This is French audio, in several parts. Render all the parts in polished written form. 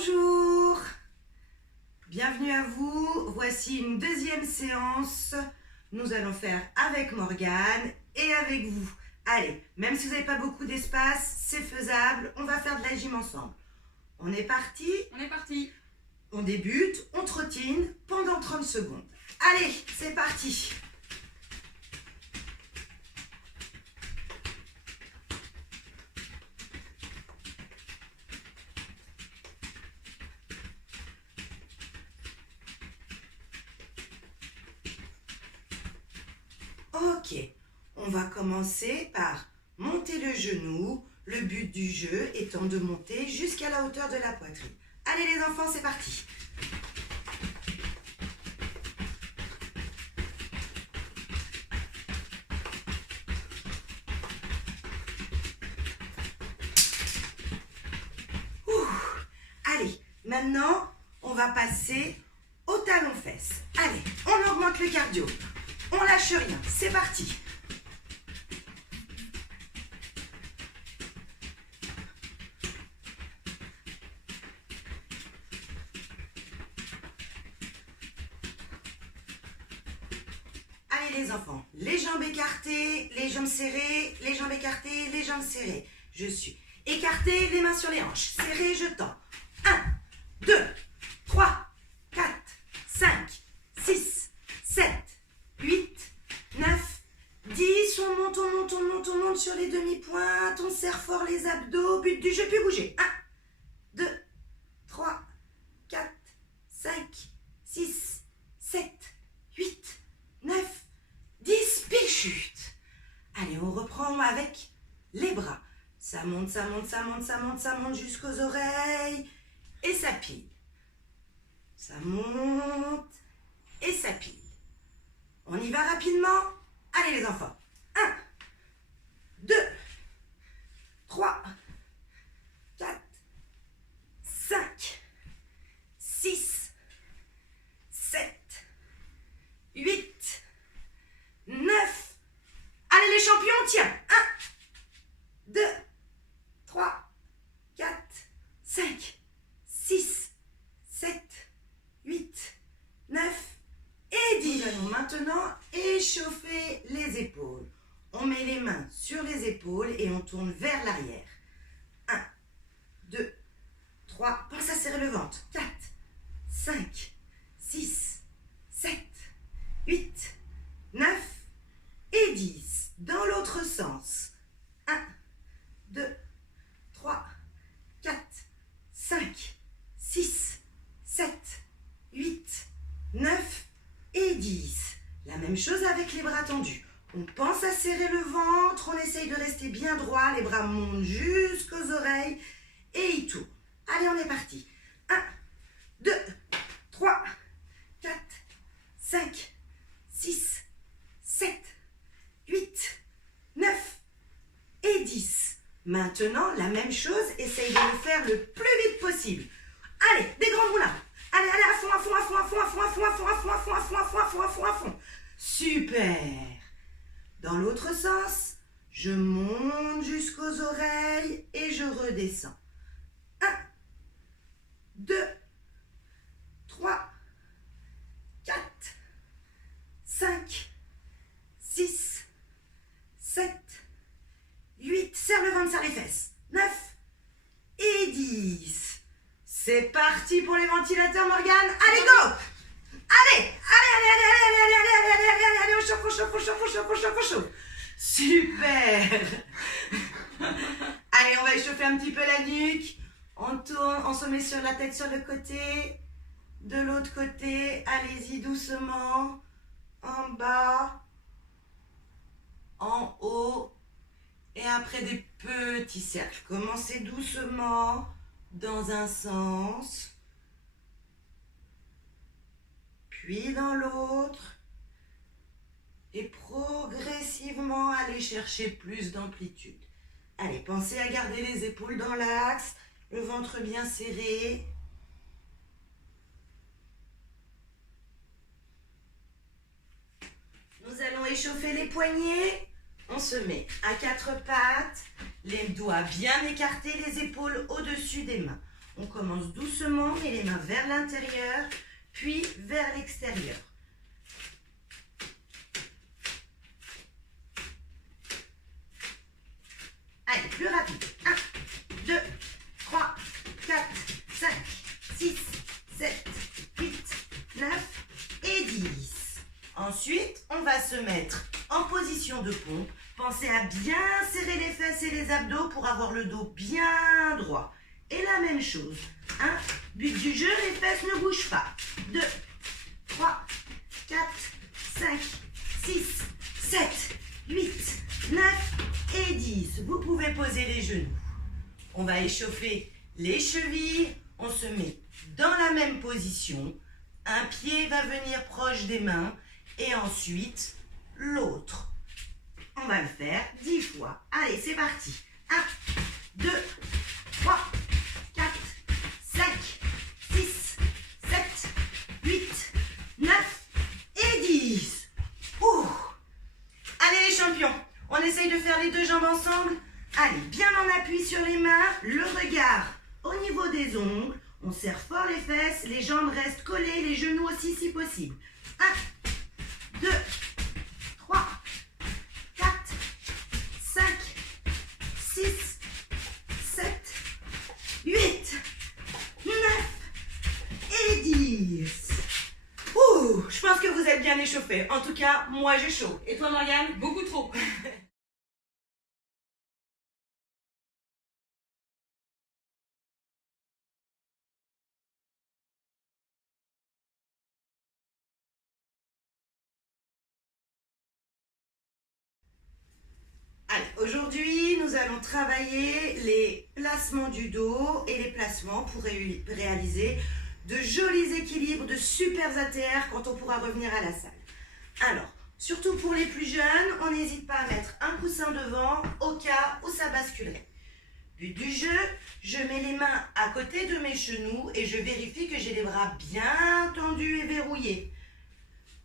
Bonjour, bienvenue à vous. Voici une deuxième séance. Nous allons faire avec Morgane et avec vous. Allez, même si vous n'avez pas beaucoup d'espace, c'est faisable. On va faire de la gym ensemble. On est parti? On est parti. On débute, on trottine pendant 30 secondes. Allez, c'est parti. Ok, on va commencer par monter le genou. Le but du jeu étant de monter jusqu'à la hauteur de la poitrine. Allez les enfants, c'est parti. Allez, maintenant, on va passer au talon-fesse. Allez, on augmente le cardio. On lâche rien, c'est parti. Allez les enfants, les jambes écartées, les jambes serrées, les jambes écartées, les jambes serrées. Je suis écartée, les mains sur les hanches. Serrées, je tends. 1, 2, 3, 4, 5, 6, 7, 8, 9, 10. On monte, on monte, on monte, on monte sur les demi-pointes. On serre fort les abdos. But du jeu, puis bouger. 1, 2, 3, 4, 5, 6, 7, 8, 9, 10. Pile chute. Allez, on reprend avec les bras. Ça monte, ça monte, ça monte, ça monte, ça monte jusqu'aux oreilles. Et ça pile. Ça monte et ça pile. On y va rapidement. Allez les enfants. 1, 2, 3, 4, 5, 6, 7, 8, 9. Allez les champions, tiens. 1, 2, 3, 4, 5, 6, 7, 8, 9 et 10. Nous allons maintenant échauffer les épaules. On met les mains sur les épaules et on tourne vers l'arrière. 1, 2, 3, pense à serrer le ventre. 4, 5, 6, 7, 8, 9 et 10. Dans l'autre sens. 1, 2, 3, 4, 5, 6, 7, 8, 9 et 10. La même chose avec les bras tendus. On pense à serrer le ventre, on essaye de rester bien droit, les bras montent jusqu'aux oreilles et ils tournent. Allez, on est parti. 1, 2, 3, 4, 5, 6, 7, 8, 9 et 10. Maintenant, la même chose, essaye de le faire le plus vite possible. Allez, des grands moulins. Allez, allez, à fond, à fond, à fond, à fond, à fond, à fond, à fond, à fond, à fond, à fond, à fond, à fond, à fond, à fond. Super. Dans l'autre sens, je monte jusqu'aux oreilles et je redescends. 1, 2, 3, 4, 5, 6, 7, 8, serre le ventre, serre les fesses. 9 et 10. C'est parti pour les ventilateurs, Morgane. Allez, go! Allez, allez, allez, allez, allez, allez, allez, allez, allez, allez, allez, allez, on chauffe, on chauffe, on chauffe, on chauffe, on chauffe, on chauffe. Super! Allez, on va échauffer un petit peu la nuque. On tourne, on se met sur la tête sur le côté. De l'autre côté, allez-y doucement. En bas. En haut. Et après des petits cercles. Commencez doucement dans un sens. Puis dans l'autre. Et progressivement aller chercher plus d'amplitude. Allez, pensez à garder les épaules dans l'axe. Le ventre bien serré. Nous allons échauffer les poignets. On se met à quatre pattes, les doigts bien écartés, les épaules au-dessus des mains. On commence doucement, met les mains vers l'intérieur, puis vers l'extérieur. Allez, plus rapide. 1, 2, 3, 4, 5, 6, 7, 8, 9 et 10. Ensuite, on va se mettre en position de pompe. Pensez à bien serrer les fesses et les abdos pour avoir le dos bien droit. Et la même chose. But du jeu, les fesses ne bougent pas. 2, 3, 4, 5, 6, 7, 8, 9 et 10. Vous pouvez poser les genoux. On va échauffer les chevilles. On se met dans la même position. Un pied va venir proche des mains et ensuite l'autre. On va le faire 10 fois. Allez, c'est parti. 1, 2, 3, 4, 5, 6, 7, 8, 9 et 10. Ouh. Allez les champions, on essaye de faire les deux jambes ensemble. Allez, bien en appui sur les mains, le regard au niveau des ongles. On serre fort les fesses, les jambes restent collées, les genoux aussi si possible. 1, 2, 3, 4, 5, 6, 7, 8, 9 et 10. Ouh, je pense que vous êtes bien échauffés. En tout cas, moi j'ai chaud. Et toi, Morgane? Beaucoup trop. Allez, aujourd'hui, nous allons travailler les placements du dos et les placements pour réaliser de jolis équilibres, de super ATR quand on pourra revenir à la salle. Alors, surtout pour les plus jeunes, on n'hésite pas à mettre un coussin devant au cas où ça basculerait. But du jeu, je mets les mains à côté de mes genoux et je vérifie que j'ai les bras bien tendus et verrouillés.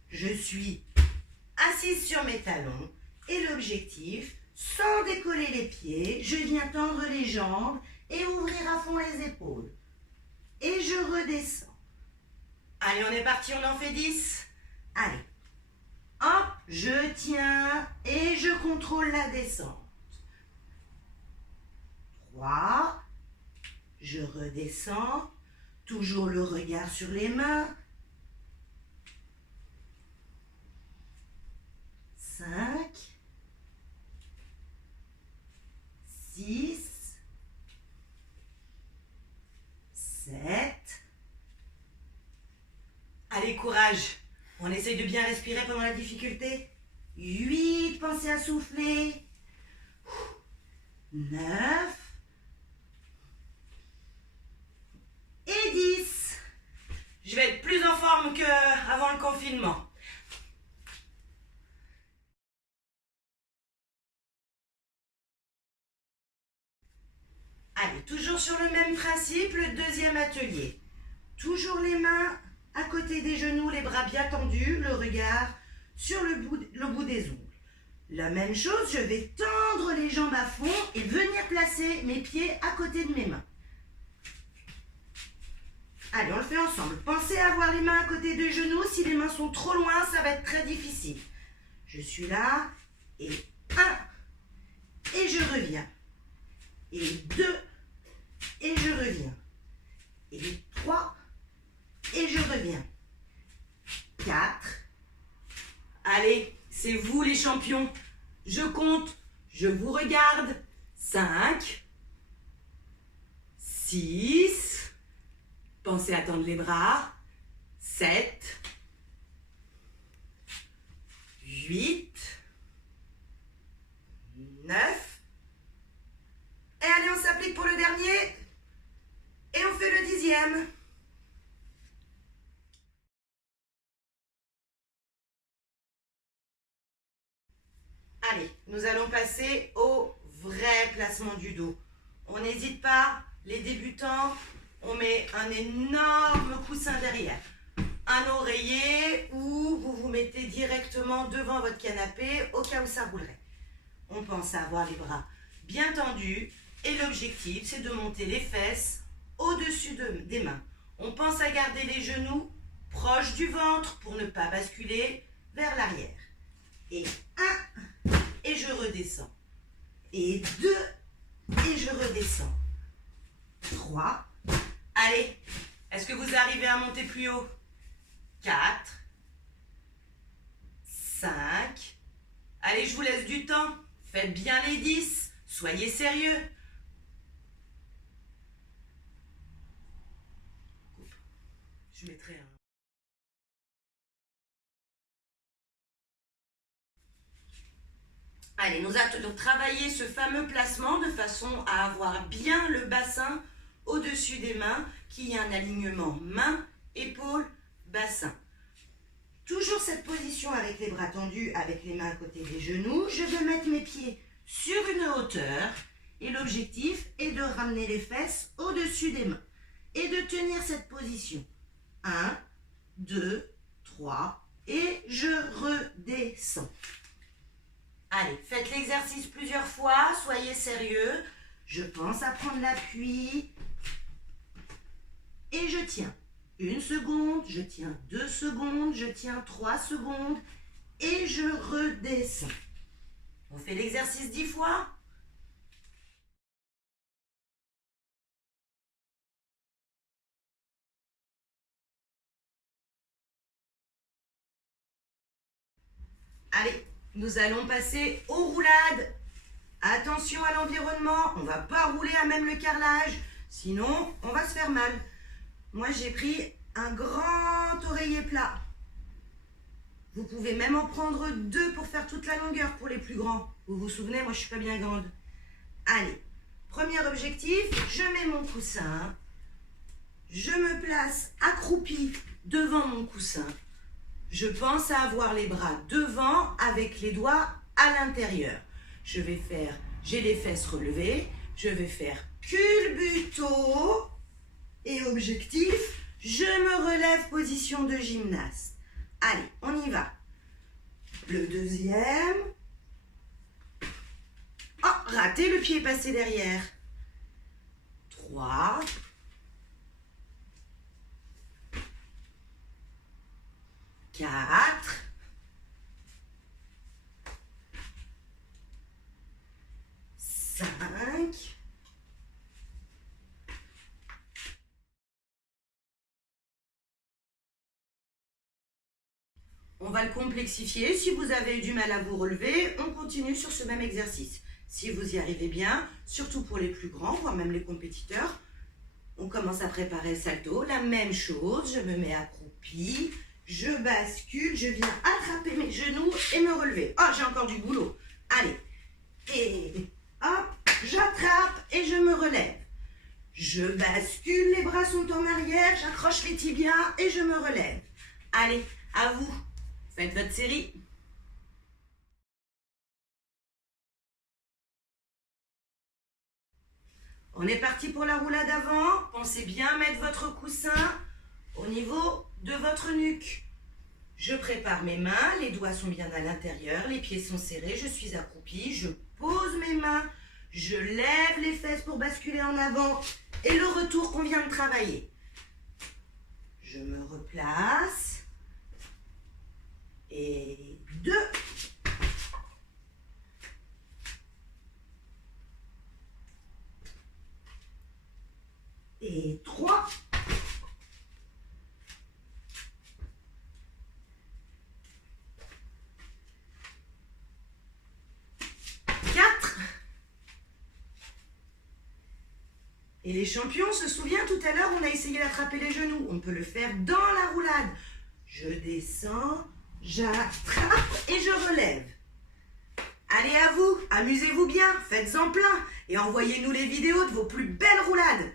Je suis assise sur mes talons et l'objectif, sans décoller les pieds, je viens tendre les jambes et ouvrir à fond les épaules. Et je redescends. Allez, on est parti, on en fait 10. Allez. Hop, je tiens et je contrôle la descente. 3. Je redescends. Toujours le regard sur les mains. 5. 6, 7. Allez, courage. On essaye de bien respirer pendant la difficulté. 8, pensez à souffler. 9. Et 10. Je vais être plus en forme qu'avant le confinement. Allez, toujours sur le même principe, le deuxième atelier. Toujours les mains à côté des genoux, les bras bien tendus, le regard sur le bout des ongles. La même chose, je vais tendre les jambes à fond et venir placer mes pieds à côté de mes mains. Allez, on le fait ensemble. Pensez à avoir les mains à côté des genoux. Si les mains sont trop loin, ça va être très difficile. Je suis là et 1 et je reviens. Et 2 et je reviens. Et 3 et je reviens. 4. Allez, c'est vous les champions. Je compte, je vous regarde. 5. 6. Pensez à tendre les bras. 7. 8. 9. Et allez, on s'applique pour le dernier. Et on fait le 10e. Allez, nous allons passer au vrai placement du dos. On n'hésite pas, les débutants, on met un énorme coussin derrière. Un oreiller ou vous vous mettez directement devant votre canapé au cas où ça roulerait. On pense à avoir les bras bien tendus et l'objectif c'est de monter les fesses au-dessus des mains. On pense à garder les genoux proches du ventre pour ne pas basculer vers l'arrière. Et 1, et je redescends. Et 2, et je redescends. 3, allez, est-ce que vous arrivez à monter plus haut? 4, 5, allez, je vous laisse du temps. Faites bien les 10, soyez sérieux. Je mettrai un... Allez, nous allons travailler ce fameux placement de façon à avoir bien le bassin au-dessus des mains, qu'il y ait un alignement main, épaule, bassin. Toujours cette position avec les bras tendus, avec les mains à côté des genoux. Je vais mettre mes pieds sur une hauteur et l'objectif est de ramener les fesses au-dessus des mains et de tenir cette position. 1, 2, 3 et je redescends. Allez, faites l'exercice plusieurs fois, soyez sérieux. Je pense à prendre l'appui et je tiens. 1 seconde, je tiens 2 secondes, je tiens 3 secondes et je redescends. On fait l'exercice 10 fois. Allez, nous allons passer aux roulades. Attention à l'environnement, on ne va pas rouler à même le carrelage, sinon on va se faire mal. Moi j'ai pris un grand oreiller plat. Vous pouvez même en prendre 2 pour faire toute la longueur pour les plus grands. Vous vous souvenez, moi je suis pas bien grande. Allez, premier objectif, je mets mon coussin. Je me place accroupie devant mon coussin. Je pense à avoir les bras devant avec les doigts à l'intérieur. Je vais faire, j'ai les fesses relevées, je vais faire culbuto et objectif, je me relève position de gymnaste. Allez, on y va. Le deuxième. Oh, raté, le pied est passé derrière. 3. 4. 5. On va le complexifier. Si vous avez du mal à vous relever, on continue sur ce même exercice. Si vous y arrivez bien, surtout pour les plus grands, voire même les compétiteurs, on commence à préparer le salto. La même chose, je me mets accroupie, je bascule, je viens attraper mes genoux et me relever. Oh, j'ai encore du boulot. Allez. Et hop, j'attrape et je me relève. Je bascule, les bras sont en arrière, j'accroche les tibias et je me relève. Allez, à vous. Faites votre série. On est parti pour la roulade avant. Pensez bien mettre votre coussin au niveau de votre nuque. Je prépare mes mains, les doigts sont bien à l'intérieur, les pieds sont serrés, je suis accroupie, je pose mes mains, je lève les fesses pour basculer en avant et le retour qu'on vient de travailler. Je me replace. Et 2. Et 3. 4. Et les champions se souviennent tout à l'heure, on a essayé d'attraper les genoux. On peut le faire dans la roulade. Je descends. J'attrape et je relève. Allez à vous, amusez-vous bien, faites-en plein et envoyez-nous les vidéos de vos plus belles roulades.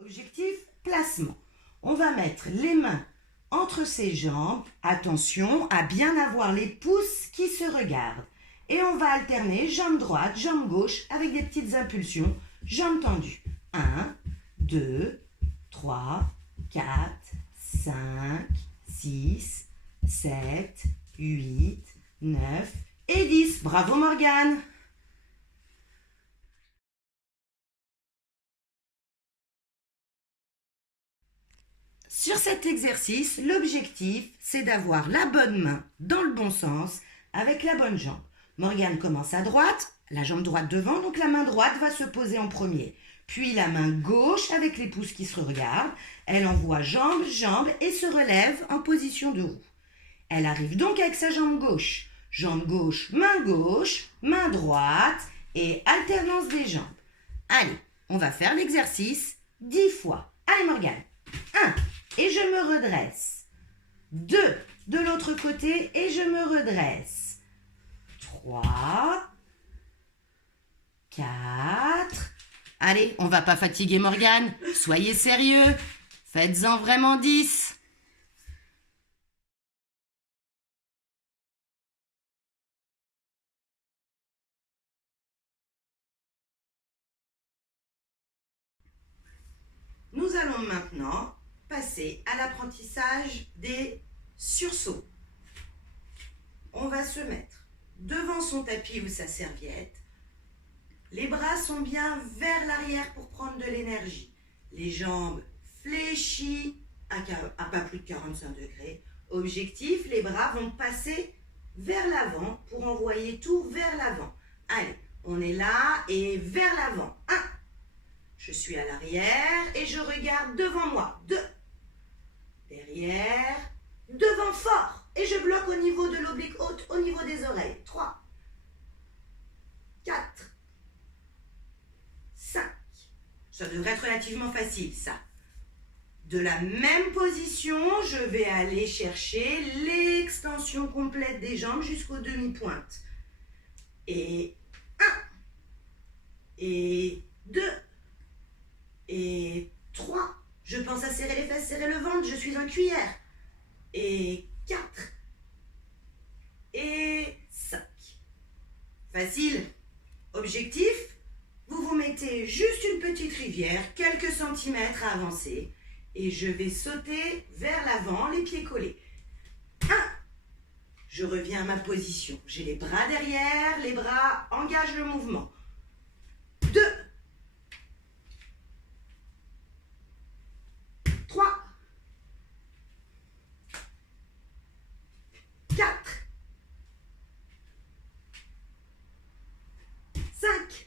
Objectif, placement. On va mettre les mains entre ses jambes. Attention à bien avoir les pouces qui se regardent. Et on va alterner jambe droite, jambe gauche avec des petites impulsions, jambes tendues. 1, 2, 3, 4, 5, 6, 7, 8, 9 et 10. Bravo Morgane. Sur cet exercice, l'objectif, c'est d'avoir la bonne main dans le bon sens avec la bonne jambe. Morgane commence à droite, la jambe droite devant, donc la main droite va se poser en premier. Puis la main gauche avec les pouces qui se regardent. Elle envoie jambe, jambe et se relève en position de roue. Elle arrive donc avec sa jambe gauche. Jambe gauche, main droite et alternance des jambes. Allez, on va faire l'exercice 10 fois. Allez Morgane. 1 et je me redresse. 2 de l'autre côté et je me redresse. 3, 4. Allez, on va pas fatiguer Morgane. Soyez sérieux. Faites-en vraiment 10. Nous allons maintenant passer à l'apprentissage des sursauts. On va se mettre devant son tapis ou sa serviette. Les bras sont bien vers l'arrière pour prendre de l'énergie. Les jambes fléchies à pas plus de 45 degrés. Objectif, les bras vont passer vers l'avant pour envoyer tout vers l'avant. Allez, on est là et vers l'avant. 1. Je suis à l'arrière et je regarde devant moi. 2. Derrière, devant fort. Et je bloque au niveau de l'oblique haute, au niveau des oreilles. 3. 4. 5. Ça devrait être relativement facile, ça. De la même position, je vais aller chercher l'extension complète des jambes jusqu'aux demi-pointes. Et 1. Et 2. Et 3. Je pense à serrer les fesses, serrer le ventre, je suis un cuillère. Et 4. Et 5. Facile. Objectif, vous vous mettez juste une petite rivière, quelques centimètres à avancer, et je vais sauter vers l'avant, les pieds collés. 1. Je reviens à ma position. J'ai les bras derrière, les bras engagent le mouvement. 2. 3. 4. 5.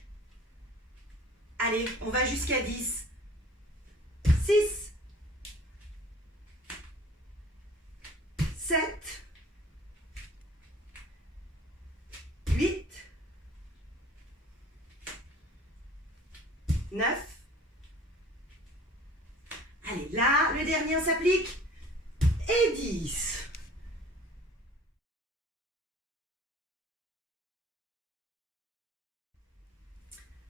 Allez, on va jusqu'à 10. 6. 7. 8. 9. Allez, là, le dernier s'applique. Et 10.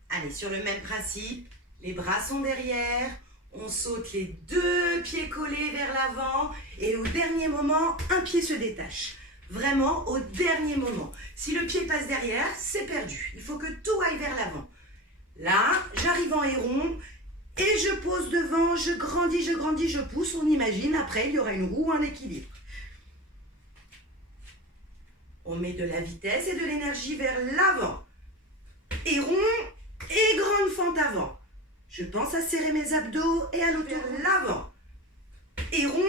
Allez, sur le même principe, les bras sont derrière, on saute les 2 pieds collés vers l'avant et au dernier moment, un pied se détache. Vraiment au dernier moment. Si le pied passe derrière, c'est perdu. Il faut que tout aille vers l'avant. Là, j'arrive en héron et je pose devant, je grandis, je pousse. On imagine, après, il y aura une roue en équilibre. On met de la vitesse et de l'énergie vers l'avant. Héron et grande fente avant. Je pense à serrer mes abdos et à l'auto l'avant. Héron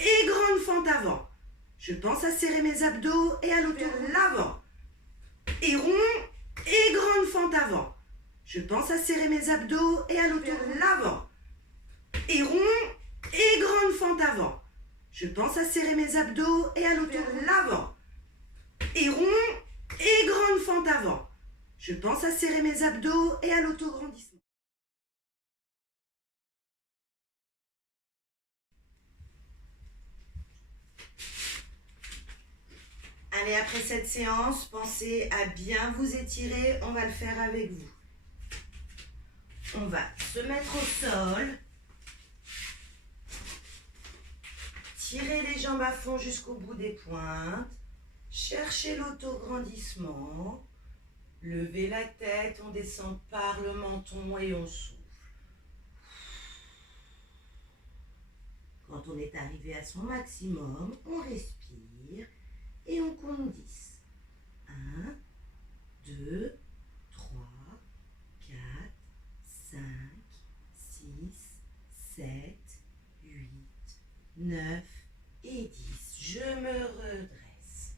et grande fente avant. Je pense à serrer mes abdos et à l'auto l'avant. Héron et grande fente avant. Je pense à serrer mes abdos et à l'auto l'avant. Héron et grande fente avant. Je pense à serrer mes abdos et à l'auto l'avant. Héron et grande fente avant. Je pense à serrer mes abdos et à l'autograndissement. Allez, après cette séance, pensez à bien vous étirer. On va le faire avec vous. On va se mettre au sol. Tirer les jambes à fond jusqu'au bout des pointes. Chercher l'autograndissement. Levez la tête, on descend par le menton et on souffle. Quand on est arrivé à son maximum, on respire. compte 10. 1, 2, 3, 4, 5, 6, 7, 8, 9 et 10. Je me redresse.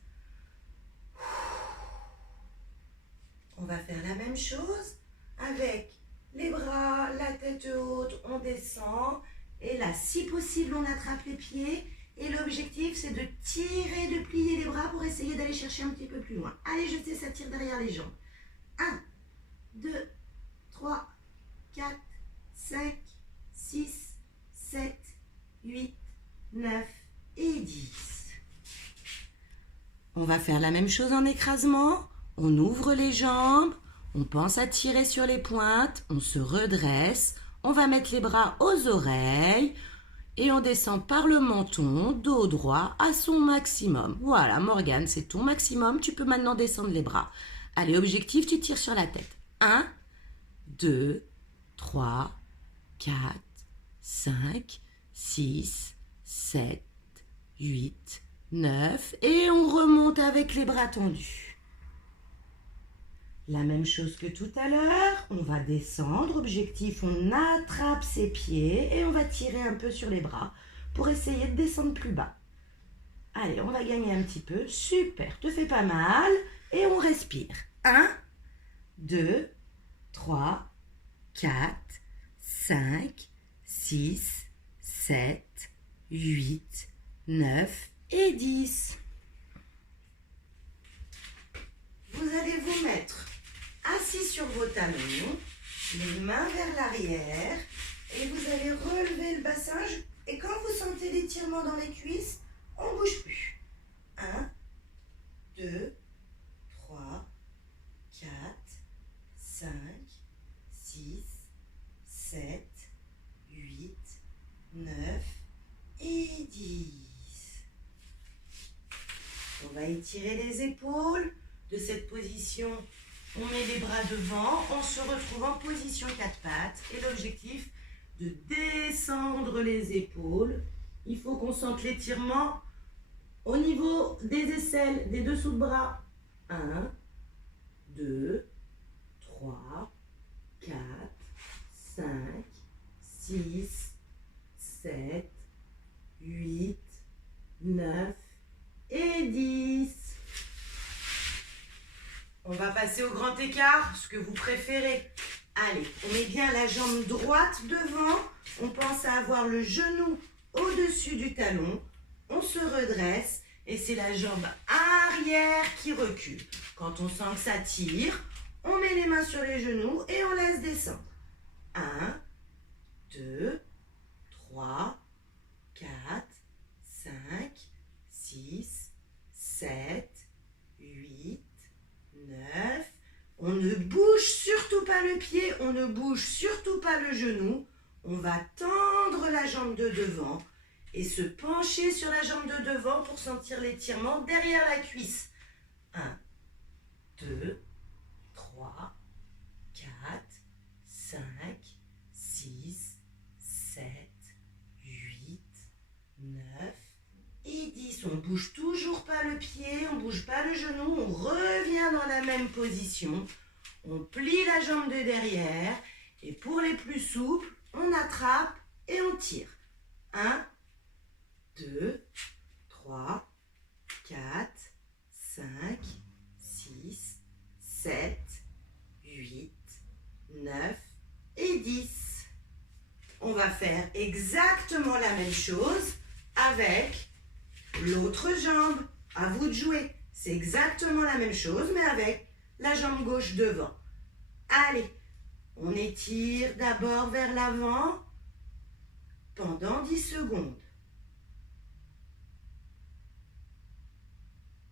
On va faire la même chose avec les bras, la tête haute, on descend. Et là, si possible, on attrape les pieds. Et l'objectif, c'est de tirer, de plier les bras pour essayer d'aller chercher un petit peu plus loin. Allez, jetez, ça tire derrière les jambes. 1, 2, 3, 4, 5, 6, 7, 8, 9 et 10. On va faire la même chose en écrasement. On ouvre les jambes, on pense à tirer sur les pointes, on se redresse, on va mettre les bras aux oreilles et on descend par le menton, dos droit, à son maximum. Voilà, Morgane, c'est ton maximum. Tu peux maintenant descendre les bras. Allez, objectif, tu tires sur la tête. 1, 2, 3, 4, 5, 6, 7, 8, 9. Et on remonte avec les bras tendus. La même chose que tout à l'heure, on va descendre. Objectif, on attrape ses pieds et on va tirer un peu sur les bras pour essayer de descendre plus bas. Allez, on va gagner un petit peu. Super, te fais pas mal. Et on respire. 1, 2, 3, 4, 5, 6, 7, 8, 9 et 10. Vous allez vous mettre assis sur vos talons, les mains vers l'arrière, et vous allez relever le bassin. Et quand vous sentez l'étirement dans les cuisses, on ne bouge plus. 1, 2, 3, 4, 5, 6, 7, 8, 9 et 10. On va étirer les épaules. De cette position, on met les bras devant, on se retrouve en position 4 pattes et l'objectif de descendre les épaules. Il faut qu'on sente l'étirement au niveau des aisselles, des dessous de bras. 1, 2, 3, 4, 5, 6, 7, 8, 9 et 10. On va passer au grand écart, ce que vous préférez. Allez, on met bien la jambe droite devant. On pense à avoir le genou au-dessus du talon. On se redresse et c'est la jambe arrière qui recule. Quand on sent que ça tire, on met les mains sur les genoux et on laisse descendre. 1, 2, 3, 4, 5, 6, 7, 8, 9. On ne bouge surtout pas le pied, on ne bouge surtout pas le genou. On va tendre la jambe de devant et se pencher sur la jambe de devant pour sentir l'étirement derrière la cuisse. 1, 2, 3, 4, 5, 6, 7, 8, 9 et 10. On ne bouge toujours pas le pied, on ne bouge pas le genou, on revient dans la même position. On plie la jambe de derrière et pour les plus souples, on attrape et on tire. 1, 2, 3, 4, 5, 6, 7, 8, 9 et 10. On va faire exactement la même chose avec l'autre jambe. À vous de jouer. C'est exactement la même chose, mais avec la jambe gauche devant. Allez, on étire d'abord vers l'avant pendant 10 secondes.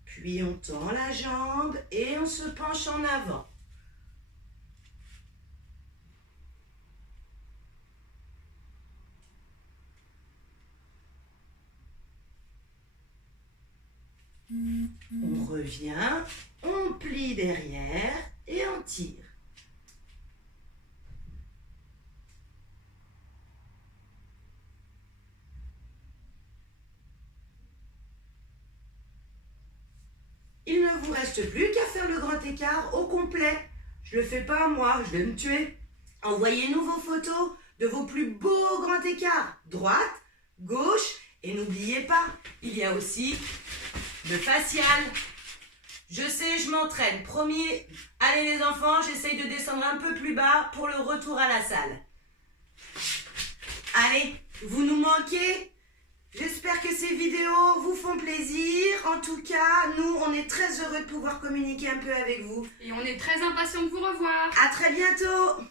Puis on tend la jambe et on se penche en avant. On revient, on plie derrière et on tire. reste plus qu'à faire le grand écart au complet. Je le fais pas moi, je vais me tuer. Envoyez-nous vos photos de vos plus beaux grands écarts. Droite, gauche, et n'oubliez pas, il y a aussi le facial. Je sais, je m'entraîne. Promis, allez les enfants, j'essaye de descendre un peu plus bas pour le retour à la salle. Allez, vous nous manquez. J'espère que ces vidéos vous font plaisir. En tout cas, nous, on est très heureux de pouvoir communiquer un peu avec vous. Et on est très impatients de vous revoir. À très bientôt.